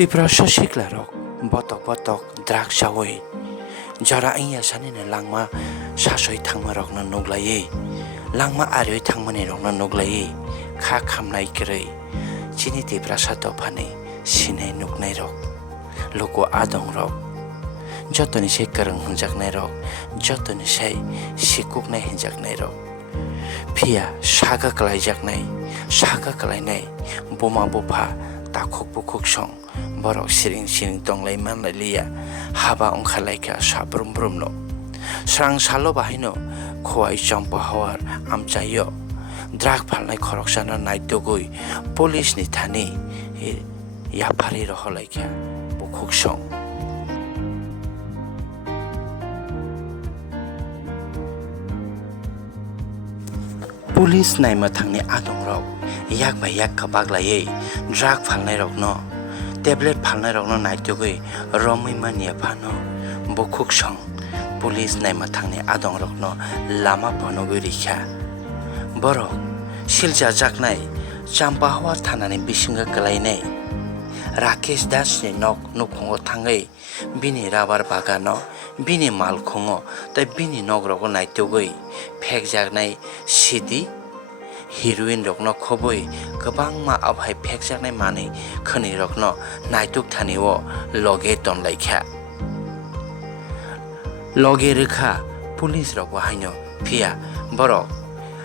Tiprasa siklarok botok-botok drak sawoi jara iya sanina langma sasoi thangma rokna noglaye langma arioi thangmani rokna noglaye kha khamnai krei chini tiprasa tofani sinai nugnai rok loko adong rok jotoni sei karang hunjaknai rok jotoni sei sikuknai hinjaknai rok phia saga kalaijaknai saga kalainai boma bopa takhok bukhok song borok siring tonglai manlai liya haba ongkhalaika sabrum brumno sarang salo bahino khwai champa hawar amchayo drag phalnai khoroksana naitogui police ni thani yapari roholaika bukhok song police Naimwthangni adong rok yak bai yak kabaglai drug phalnai rokno tablet phalnai rokno naitogui romui mania phano bukhuk song police Naimwthangni adong rokno lama bonogui rikha borok silja jaknai champa hawa thanani bisinga kalainai Rakesh Das ni nok nukhongo thangai bini rabar bagano bini malkhongo tai bini nogrogo naitogui phekjaknai sidi heroin rokno khoboi kabangma abhai phekjaknai mani khani rokno naituk thaniwo loge tonlaikha loge rekha police rok haino phia borok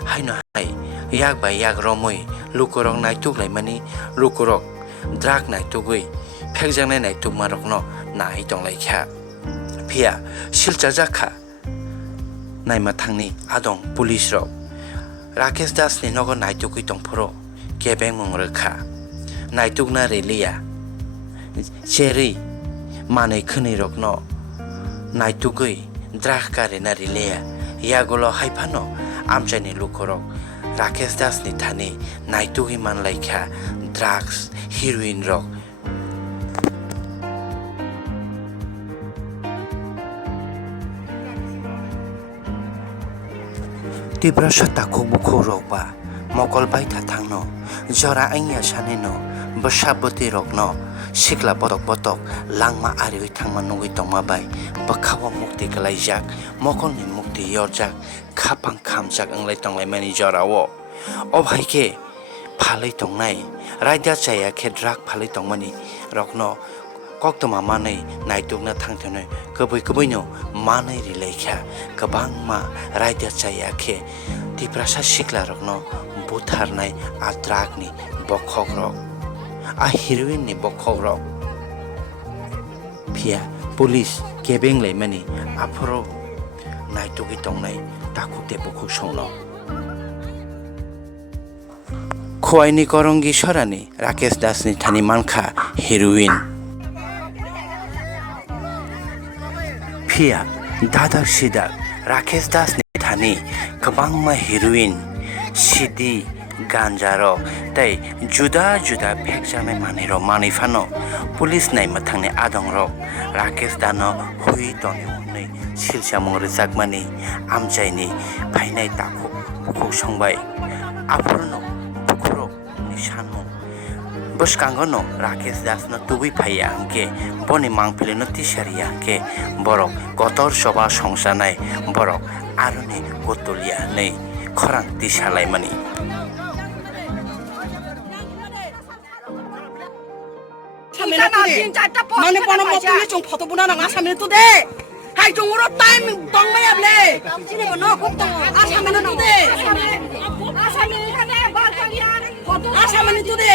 haino hai yak bai yak romoi lukurok naituk laimani lukurok drag naitugui phekjaknai naituk marokno nai tonlaikha phia silchajakha Naimwthangni adong police rok Rakesh Das ni nogo naitugui tongphoro kebeng mongrekha naitukna relia cheri manei khni rokno naitugui drag karena relia yagolo haifano amchani lukurok Rakesh Das ni thani naitugui manlaikha drugs heroin rok Tiprasa takhok bukhok rok ba mokol baitha thangno jora aingya saneno basaboti rokno sikla botok langma arioi thangma nugui tongma bai bakhawa mukti kalaijak mokolni mukti yorjak khapang khamjak anglai tonglai mani jorao obhaike phalai tongnai raida chaya khe drug phalai tongmani rokno koktoma manai naitukna thangthone koboi no manai rilaikha kabangma raida chaya khe tiprasa sikla rokno butharnai a drug ni bokhok rok a heroin ni bokhok rok phia police kebeng laimani aphoro naituki tongnai takhukte bokhok songno khwaini korongi sorani Rakesh Das ni thani mankha heroin phia dadak sidak Rakesh Das ni thani kabangma heroin sidi ganjaro tai juda phekjanai maniro mani phano police Naimwthangni adong rok Rakesh Dano hui toni nei silsamong rejakmani amchaini phainai takhuk bukhuk songbai aphorno bukhurok ni sanmo boskangono Rakesh Das no tubui phaiya angke boni mangphile no tisariya angke borok kotor soba songsanai borok aroni kotulia nei khorang tisalai mani Mane pono motu chung photo buna nang asamene tu de hai chung ro time tong mai able chini bono khok to asamene tu de asamene khane bar kaliya photo asamene tu de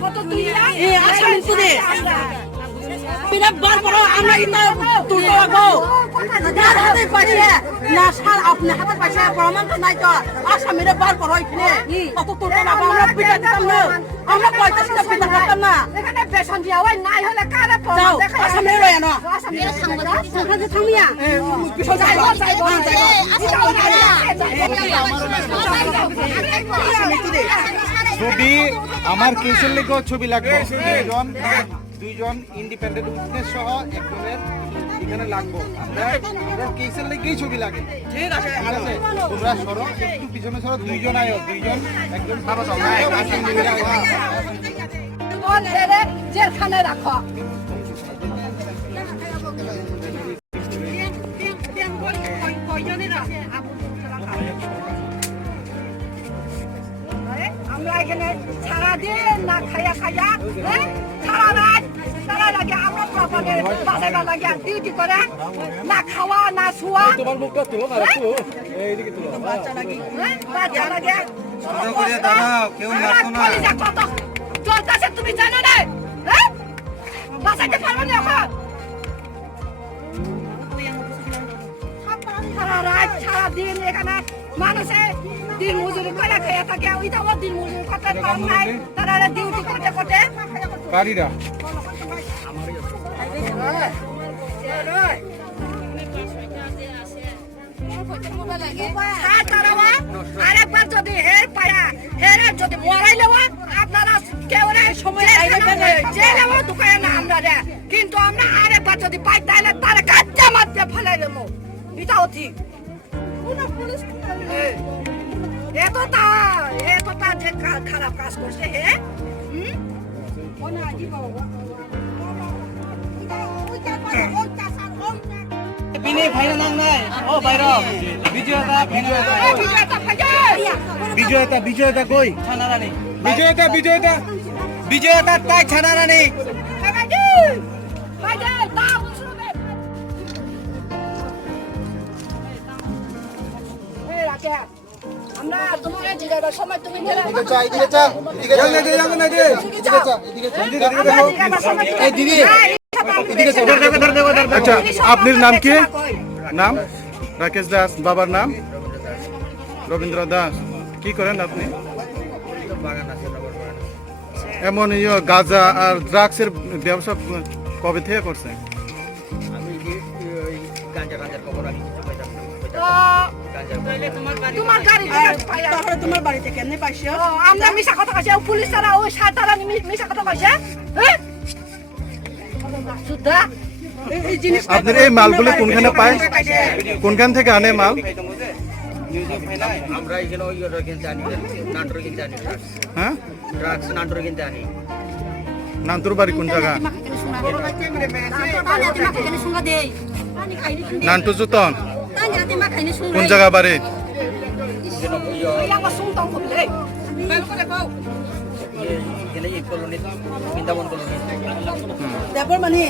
photo tuliya asamene tu de pina bar poro amra ina tullo ago jar hate paise na sar apne hate paise proman to nai to asamene bar poro ikhne photo tullo na amra pita ditam na আমরা 45টা পিতা করতাম না এখানে বেসন দিয়া ওই নাই হলে কারে পড়া দেখা আসামে রয় না আসামে সাংবাদ সাংবাদ থামিয়া পিছন যাই ছবি আমার কেসের লেগেও ছবি লাগবে দুইজন ইন্ডিপেন্ডেন্ট উইটনেস সহ একজনের এখানে লাগবো আমরা কেসের লেগেই ছবি লাগে ঠিক আছে তোমরা সরো একটু পিছনে সরো দুইজন আয়ো দুইজন একজন সারা যাও এখন হেরে জেলখানে রাখো আমরা এখানে সারাদিন না খাইয়া সারা রাত সারা লাগে আমরা প্রপারে বাসায় লাগে ডিউটি করে না খাওয়া না শোয়া তোমার মুখটা তুলো না একটু এইদিকে তুলো বাচ্চা লাগে ছোট করে দাঁড়াও কেউ মারতো না কত চলতেছে তুমি জানো না হ্যাঁ বাসাতে পারবে না এখন সারা রাত সারা দিন এখানে মানুষে দিন মজুরি করে খেয়ে থাকে ওইটাও দিন মজুরি করতে পার নাই তারা ডিউটি করতে করতে কারিরা আরেকবার যদি হের পায়া হেরে যদি মরাই নেওয়া আপনারা কেউ সময় জেলেও ঢুকায় না আমরা কিন্তু আমরা আরেকবার যদি পাই তাহলে তারা কাজটা মারতে ফেলে দেবো এটাও ঠিক এতটা যে খারাপ কাজ করছে হে বিনে ভাইরা নাম নাই ও ভাইরা বিজয়তা কই ছানা রানী বিজয়তা তাই ছানা রানী আমরা তোমাকে জিজ্ঞাসার সময় তুমি আচ্ছা আপনার নাম কি নাম রাকেশ দাস বাবার নাম রবীন্দ্র দাস কি করেন আপনি এমন গাঁজা আর ড্রাগসের ব্যবসা কবে থেকে করছেন তোমার বাড়িতে কেমনে পাইছো আমরা মিশা কথা কইছে পুলিশ তারা ওই সাতারা মিশা কথা কইছে আপনার এই মালগুলো কোনখানে পায় কোনখান থেকে আনে মাল আমরা এখানে ওই কিনতে আনি নান্টুর কিনতে আনি হ্যাঁ ড্রাগস নান্টুর কিনতে আনি নান্টুর বাড়ি কোন জায়গা নান্টু জুতন কোন জায়গা বাড়ি এখানে এই কলোনি বৃন্দাবন কলোনি দেবর মানে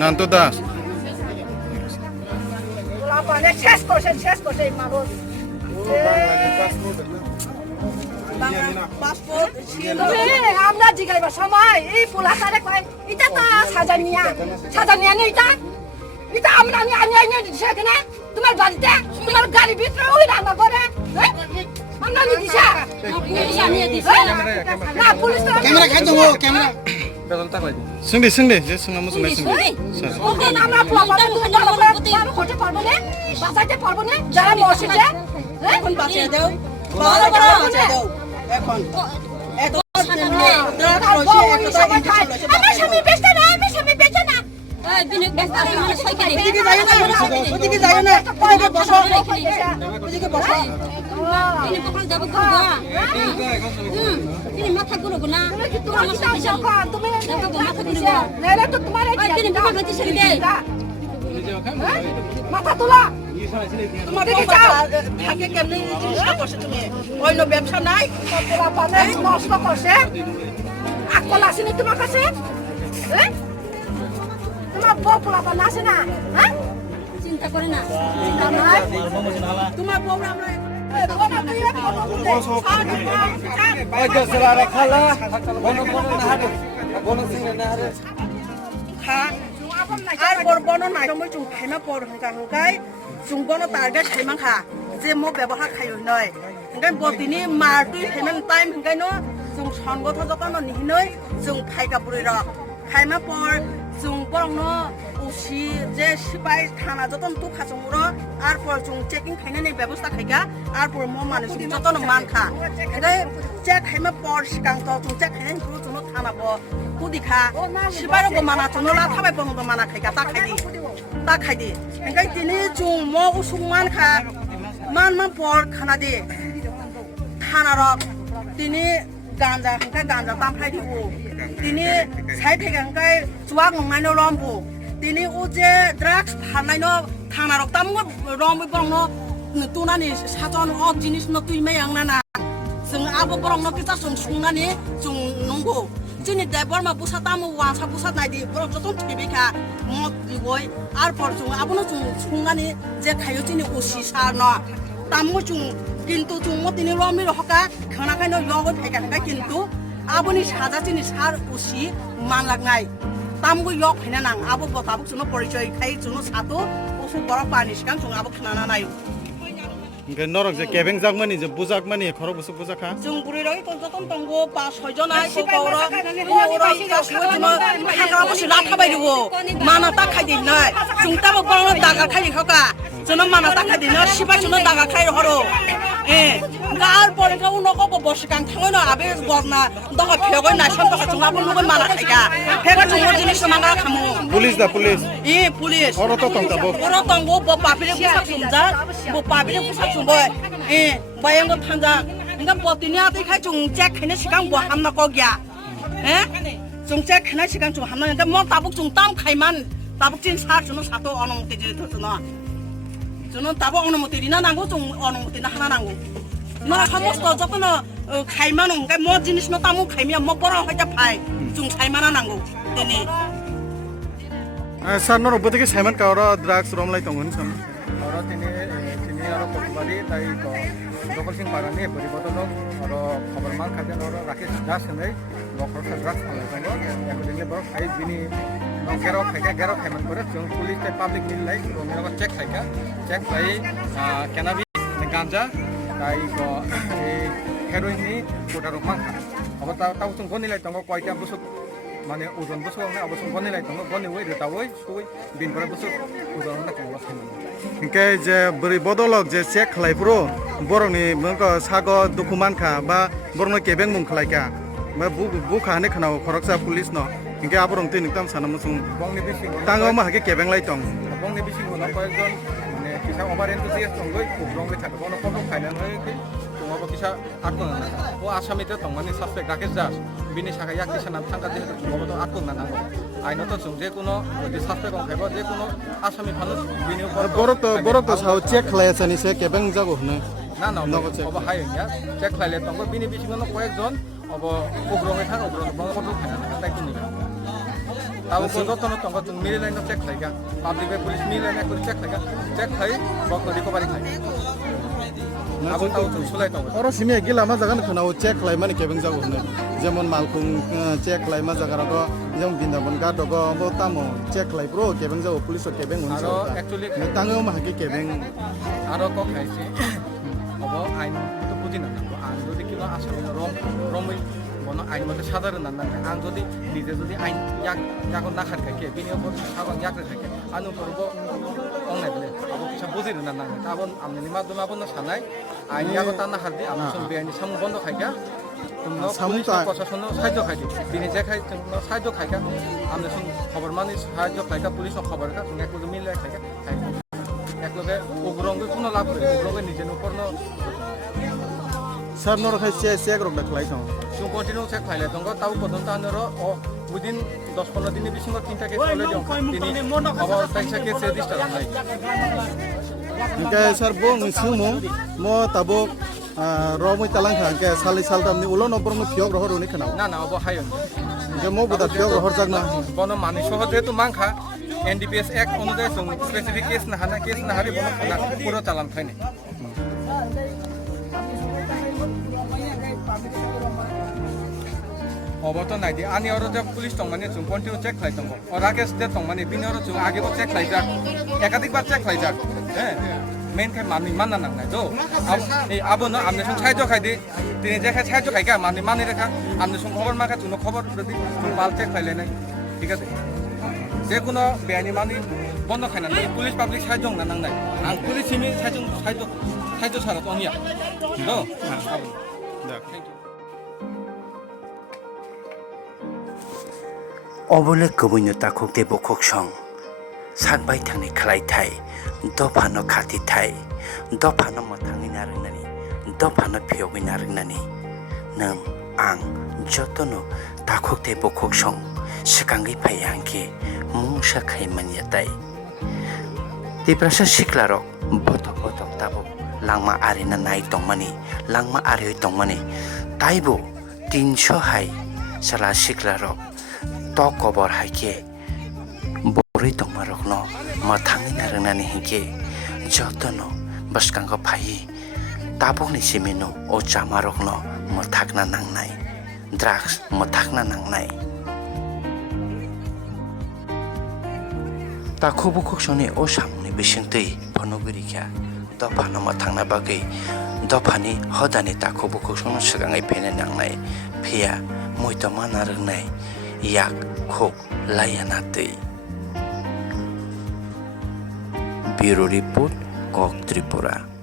নান্টু দাস শেষ করছে মানুষ আমরা জিগাইবার সময় এই পোলাটারে কয় এটা তো সাজা নিয়া নেই এটা আমরা আনি দিছি এখানে তোমার বাড়িতে তোমার গাড়ি ভিতরে ওই রান্না করে আমরা নিয়ে দিছি না পুলিশ ক্যামেরা খাই দেবো ক্যামেরা শুনলি যে শুনলাম শুনলি আমরা করতে পারবো না বাঁচাইতে পারবো না যারা মসজিদে এখন বাঁচিয়ে দাও এখন আমার স্বামী বেঁচে না ওদিকে যাই না বসো ওদিকে বসো মাথা গুলো না মাথা তোলা থাকে কেমনি করছে তুমি অন্য ব্যবসা নাই নষ্ট করছে আকল আসেনি তোমার কাছে তোমার বউ পোলাপান আসে না চিন্তা করে না তোমার বউ আমরা যে মোক ব্যৱহাৰ খাই নয় বতিনি মাৰটো হেমান টাইম হেঁকাইনো जों সংগঠন যতন নিহিনৈ जों ফাইকাপুরি রক খাইমা পর जों বরংনো উসি যে সিপাই থানা যতন তু খাচংর আর পর जों চেকিং খাইনানি ব্যবস্থা খাইগা আর পর ম মানুষ যতন মানখা এদাই চেক খাইমা পর সিকাংত जों চেক খাইনানি পুরো जों থানা ব কুদিখা সিপাই রক মানা চনলা থাবাই বন্ধ মানা খাইগা তা খাইদি হেঁকাই তিনি जों ম উসুং মানখা মান পর খানা দে থানা রক তিনি गांजा हंका गांजा तामफाय दिबो दिनै साइ फैगांखाय जुवाक नंनायनो रमबो दिनै उजे ड्राग्स फाननायनो थांना रक तामगो रमबो बंनो तुनानि साजन अ जिनिस न तुइमाय आंनाना जों आबो बरंनो किसा जों सुंनानि जों नंगौ जोंनि ड्राइभार मा बुसा तामो वासा बुसा नायदि बरं जतन थेबिखा मत दिबय आर पर जों आबोनो जों सुंनानि जे खायो जोंनि उसिसा न तामो जों কিন্তু जों मतिनि रमि रहका खानाखायनो यगो फैगांखाय কিন্তু आबोनि साजा जोंनि सार उसि मानलागनाय तामगो यग फैना नां आबो बताबो जों परिचय खाय जों सातो उसु बर पानि सिगां जों आबो खाना नायो Cái nó là cái bánh rác mà nè, buzak mà nè, khó buzak buzak hả? जों बुरै रही जतन तंगो 5-6 জন आइ कोर ओरा गासैबो जों हाग्राबो सिला थाबाय दिबो माना ता खाय दिनाय जों ताबो बांनो दागा खाय दिखका जों माना ता खाय दिना सिबा जों दागा खाय हरो गार परे गाव नको बसकां थाङो न आबे गरना दगा फेगय नासन बसा जों आबो नुगै माना खायगा फेगा जों जिनिस मांगा खामो Police dah police. Police Orang tu tangkap bo. orang tanggo bo papire busak sumja bo papire busak sumboy bayang go thanja nga potini ati khai chung check khine sikang bo hamna ko gya chung check khine sikang chung hamna nga mo tabuk chung tam khaiman tabuk chin sa chung sato onomoti je thuna chung tabuk onomoti dina nango chung onomoti na hana nango no samosto jotono khaiman nga mo jinis no tamu khaimia mo bora hoita phai chung khaimana nango teni Sar nó robot cái Simon kau ra drugs rom lai tongon sam. Oro tini aro kokbari tai ko lokal sing parani bari botono oro khabar mal khaden oro Rakesh Das nei lokal sa drugs mal tongo ekudinge bor ai bini nongero gero payment kore jong police te public mil lai romero check thaika check pai cannabis ganja tai ko heroin ni kota rokman abo tau chung goni lai tongo koita busuk মানে ওজন বসু আমরা অবশ্য বনে লাই তঙ্গ বনে ওই রেতা ওই তুই দিন পরে বসু ওজন না তঙ্গ খাইমান Cái je beri bodolok je check khlai pro borong ni mengko sago dokumen kha ba borong ni kebeng mung khlai ka ba bu kha ne khnao khoroksa police no inke aborong tin tam sanam sung বংনি বিসিং tango ma hake kebeng lai tong বংনি বিসিং না কয়েকজন মানে কিসা over enthusiast তঙ্গই খুব রঙে থাকে কোনো কোনো final হয়ে কি তোমাকে কিসা আটকন না ও আসামিতে তঙ্গনি সাসপেক্ট রাকেশ দাস বিনি শাখা ইয়াকৃষ্ণ নাম থাকা যেহেতু তোমাকে আটকন না নাঙ্গো আইনত जों যে কোনো যদি সাসপেক্ট খাইব যে কোনো আসামি ফানুস বিনি উপর borok to sao check khlai chani se kebeng jago hne না না অব হাই ইয়া চেক খাইলে তঙ্গ বিনি বিসিং কয়েকজন অব উগ্রমে থাক উগ্রম বঙ্গবন্ধু খাইনা তাইতো নিবা তাও যতন তঙ্গ তুমি মিলে লাইন চেক খাইগা পাবলিক পুলিশ মিলে লাইন করে চেক খাই বকন রিকভারি খাই আবো তাও সুলাই তঙ্গ oro simi gila ma jagan khnao check khlai mani kebeng jago hne jemon malkhung check khlai ma jaga ro jemon bindabon ga dogo bo tamo check khlai pro kebeng jago police kebeng un আরো actually tango ma hake kebeng আরো ক খাইছে of আইন তো বুঝি না আইন যদি কিলো আসলে রমই বন আইন মতে সাধারণ না আইন যদি নিজে যদি আইন ইয়াক না খাট খাইকে বিনি উপর সাগন ইয়াক খাইকে আনু করব অনলাই বলে আবো কিছু বুঝি না আবন আমনি মাধ্যমে আবন না সানাই আইন ইয়াক তা না খাদি আমি সব বেআইনি সামু বন্ধ খাইকা সামু প্রশাসন সাহায্য খাইদি বিনি যে খাই সাহায্য খাইকা আমি সব খবর মানে সাহায্য খাইকা পুলিশ খবর কা তুমি একটু মিলে খাইকা একলগে উগ্রঙ্গে কোনো লাভ করে উগ্রঙ্গে নিজের উপর sar no khai check rok khlai tong जों कन्टिनिउ चेक फाइले दंग ताउ पदन्त आनर उइदिन 10-15 दिननि बिसिङाव 3टा केस चले दं दिनै अब 3टा केस रेजिस्टार खालामनाय Ke sar bo ngsimu mo tabo romoi talang kha ke sali sal tamni ulo no porno phiok rohor uni khnao ना ना अब हायो je mo buda phiok rohor jagna बन मानि सह जेतु मांखा एनडीपीएस एक्ट अनुसार जों स्पेसिफिक केस ना हारि बन खाना पुरो चालान थाइने अब त नाइदि आनी अरु जे पुलिस दं माने जों कन्टिनिउ चेक खालाय दं राकेश दे दं माने बिनि अरु जों आगेबो चेक खालायजा एकाधिक बार चेक खालायजा मेन खाय मानि मानना नांनाय तो अब न आमने सं साइज खायदि दिनै जे खाय साइज खायका मानि मानि रेखा आमने सं खबर माखा जों खबर दि माल चेक खालायनाय ঠিক আছে যে কোনো বেআইনি মানি বন্ধ খাইনাनै পুলিশ পাবলিক সাইজ না नांनाय आं पुलिस सिमि साइज सारा तो अनिया no Obole kubunyo takuk de bokok song sakbai thangni khlai thai dofano khati thai dofano mothangi naringnani dofano phiyogui naringnani nam ang jotono takhok te bokhok song sekangi phai angke mungsa khai maniatai tiprasa siklarok botok tabuk langma arina nai tongmani langma ari tongmani taibo 300 hai sala siklarok to kobor haike bori tongmarok no mathangi narangnani hike jotono baskangko phai tabuk ni simeno o chamarok no mathakna nangnai drugs mathakna nangnai takhobukok sone o samungni bisingtei phonogirikha dofano mathangna bagui dofani hodani takhobukok sono sigangai phene nangnai phiya moito mana rwngnai yak khok layana tei Bureau Report Kok Tripura